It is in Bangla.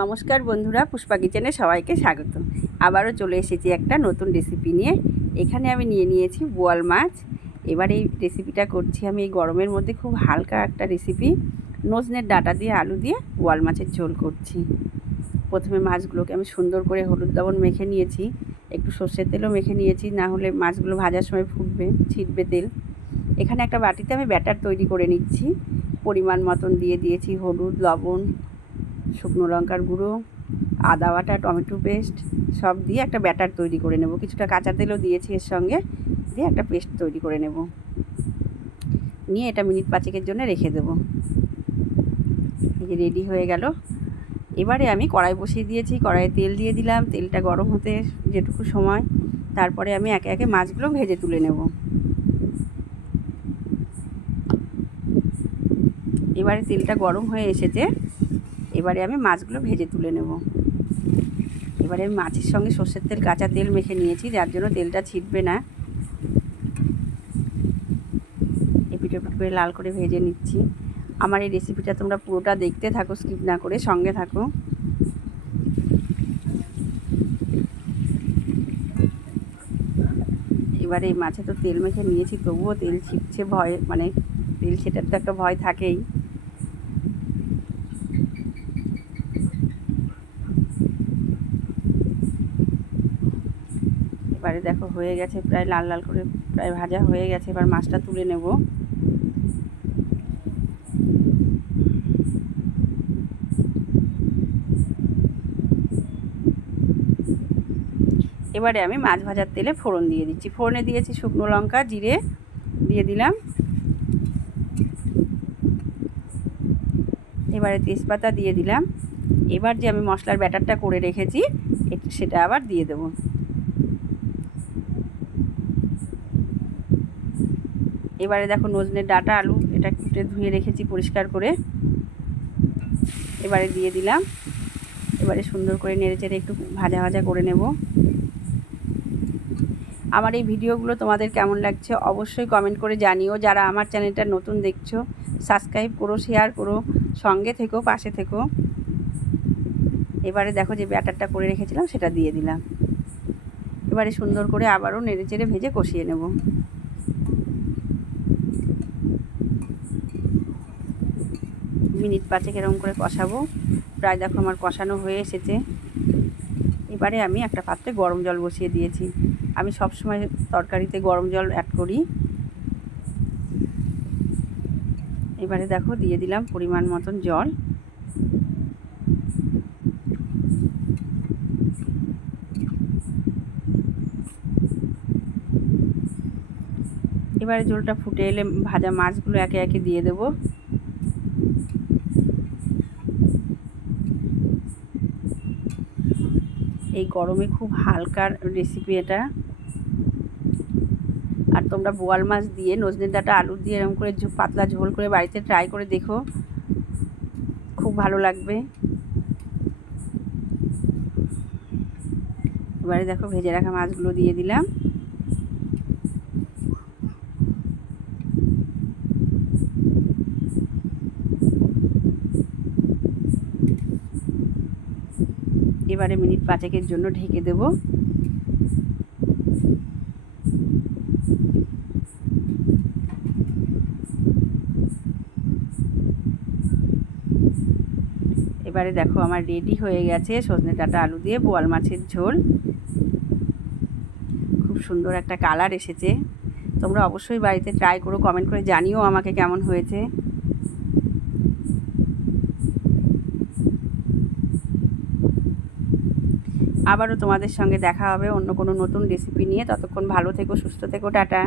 নমস্কার বন্ধুরা, পুষ্পা কিচেনে সবাইকে স্বাগত। আবারও চলে এসেছি একটা নতুন রেসিপি নিয়ে। এখানে আমি নিয়ে নিয়েছি বোয়াল মাছ। এবার এই রেসিপিটা করছি আমি এই গরমের মধ্যে খুব হালকা একটা রেসিপি নজনের ডাটা দিয়ে, আলু দিয়ে বোয়াল মাছের ঝোল করছি। প্রথমে মাছগুলোকে আমি সুন্দর করে হলুদ লবণ মেখে নিয়েছি। একটু সর্ষের তেলও মেখে নিয়েছি, না হলে মাছগুলো ভাজার সময় ফুটবে, ছিটবে তেল। এখানে একটা বাটিতে আমি ব্যাটার তৈরি করে নিচ্ছি। পরিমাণ মতন দিয়ে দিয়েছি হলুদ, লবণ শুকনো লঙ্কার গুঁড়ো, আদা বাটা, টমেটো পেস্ট সব দিয়ে একটা ব্যাটার তৈরি করে নেব। কিছুটা কাঁচা তেলও দিয়েছি এর সঙ্গে, দিয়ে একটা পেস্ট তৈরি করে নেব। নিয়ে এটা মিনিট পাঁচেকের জন্য রেখে দেবো। রেডি হয়ে গেল। এবারে আমি কড়াই বসিয়ে দিয়েছি, কড়াইয়ে তেল দিয়ে দিলাম। তেলটা গরম হতে যেটুকু সময়, তারপরে আমি একে একে মাছগুলো ভেজে তুলে নেব। এবারে তেলটা গরম হয়ে এসেছে। এবারে আমি মাছগুলো ভেজে তুলে নেব। এবারে আমি মাছের সঙ্গে সর্ষের তেল, কাঁচা তেল মেখে নিয়েছি, যার জন্য তেলটা ছিটবে না। এপিট করে লাল করে ভেজে নিচ্ছি। আমার এই রেসিপিটা তোমরা পুরোটা দেখতে থাকো স্কিপ না করে সঙ্গে থাকো। এবারে এই মাছে তো তেল মেখে নিয়েছি, তবুও তেল ছিটছে, ভয় মানে তেল ছেটার তো একটা ভয় থাকেই। এবারে দেখো হয়ে গেছে, প্রায় লাল লাল করে প্রায় ভাজা হয়ে গেছে, এবার মাছটা তুলে নেব। এবারে আমি মাছ ভাজার তেলে ফোড়ন দিয়ে দিচ্ছি। ফোড়নে দিয়েছি শুকনো লঙ্কা, জিরে দিয়ে দিলাম। এবারে তেজপাতা দিয়ে দিলাম। এবার যে আমি মশলার ব্যাটারটা করে রেখেছি সেটা আবার দিয়ে দেবো। এবারে দেখো নজনের ডাটা আলু, এটা কুটে ধুয়ে রেখেছি পরিষ্কার করে। এবারে দিয়ে দিলাম। এবারে সুন্দর করে নেড়ে চেড়ে একটু ভাজা ভাজা করে নেব। আমার এই ভিডিওগুলো তোমাদের কেমন লাগছে অবশ্যই কমেন্ট করে জানিও। যারা আমার চ্যানেলটা নতুন দেখছ সাবস্ক্রাইব করো শেয়ার করো, সঙ্গে থেকো, পাশে থেকো। এবারে দেখো যে ব্যাটারটা করে রেখেছিলাম, সেটা দিয়ে দিলাম। এবারে সুন্দর করে আবারও নেড়ে চেড়ে ভেজে কষিয়ে নেব। মিনিট পাঁচেক এরকম করে কষাবো। প্রায় দেখো আমার কষানো হয়ে এসেছে। এবারে আমি একটা পাত্রে গরম জল বসিয়ে দিয়েছি। আমি সব সময় তরকারিতে গরম জল অ্যাড করি। এবারে দেখো দিয়ে দিলাম পরিমাণ মতন জল। এবারে জলটা ফুটে এলে ভাজা মাছগুলো একে একে দিয়ে দেবো। এই গরমে খুব হালকার রেসিপি এটা। আর তোমরা বোয়াল মাছ দিয়ে নজনের ডাটা, আলু দিয়ে এরকম করে পাতলা ঝোল করে বাড়িতে ট্রাই করে দেখো। খুব ভালো লাগবে। এবারে দেখো ভেজে রাখা মাছগুলো দিয়ে দিলাম। এবারে মিনিট পাঁচেকের জন্য ঢেকে দেব। এবারে দেখো আমার রেডি হয়ে গেছে সজনে ডাটা আলু দিয়ে বোয়াল মাছের ঝোল। খুব সুন্দর একটা কালার এসেছে। তোমরা অবশ্যই বাড়িতে ট্রাই করো কমেন্ট করে জানিও আমাকে কেমন হয়েছে। আবারও তোমাদের সঙ্গে দেখা হবে অন্য কোনো নতুন রেসিপি নিয়ে। ততক্ষণ ভালো থেকো, সুস্থ থেকো, টাটা।